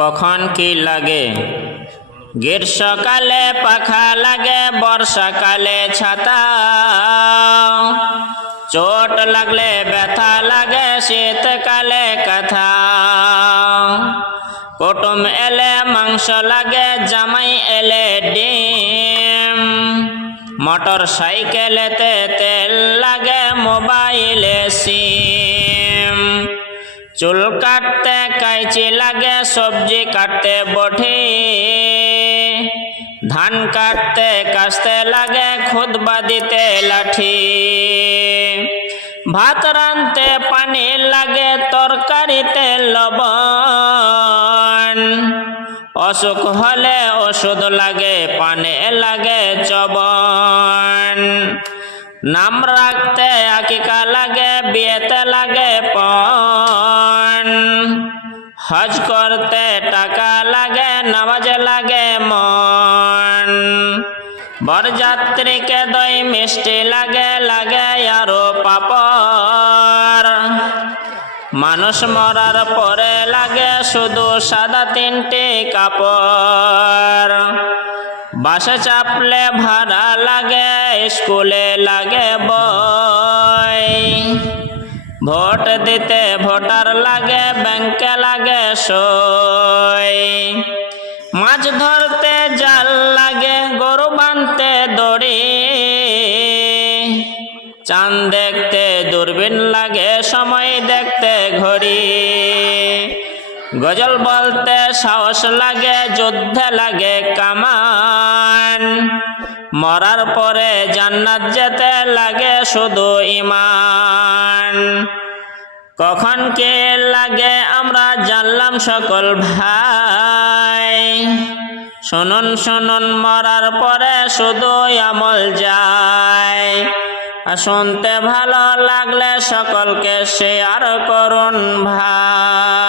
কখন কি লাগে? গ্রীষ্মকালে পাখা লাগে, বর্ষাকালে ছাতা। চোট লাগলে ব্যথা লাগে, শীতকালে কথা। কুটুম এলে মাংস লাগে, জামাই এলে ডিম। মোটর সাইকেলেতে তেল লাগে, মোবাইলে সিম। চুল কাটতে কাইচি লাগে, সবজি কাটতে বঠি। ধান কাটতে কাস্তে লাগে খুদবা দিতে লাঠি। ভাত রানতে পানি লাগে, তরকারিতে লবণ। অসুখ হলে ওষুধ লাগে, পানে লাগে চবন নাম রাখতে আকিকা লাগে, বিয়েতে লাগে পণ। হজ করতে টাকা লাগে, নামাজে লাগে, মন। বরযাত্রীকে দই মিষ্টি লাগে লাগে আরও পাপড়। মানুষ মরার পরে লাগে শুধু সাদা তিনটি কাপড়। বাসে চাপলে ভাড়া লাগে, স্কুলে লাগে বই। ভোট দিতে ভোটার লাগে, ব্যাংকে লাগে সই। মাছ ধরতে জাল লাগে, গরু বানতে দড়ি। চাঁদ দেখতে দূরবীন লাগে, সময় দেখতে ঘড়ি। গজল বলতে সাহস লাগে, যুদ্ধে লাগে কামান। মরার পরে জান্নাত যেতে লাগে শুধু ইমান। কখন কে লাগে আমরা জানলাম সকল ভাই। শুনুন শুনুন, মরার পরে শুধু আমল যায়। আর শুনতে ভালো লাগলে সকলকে শেয়ার করুন ভাই।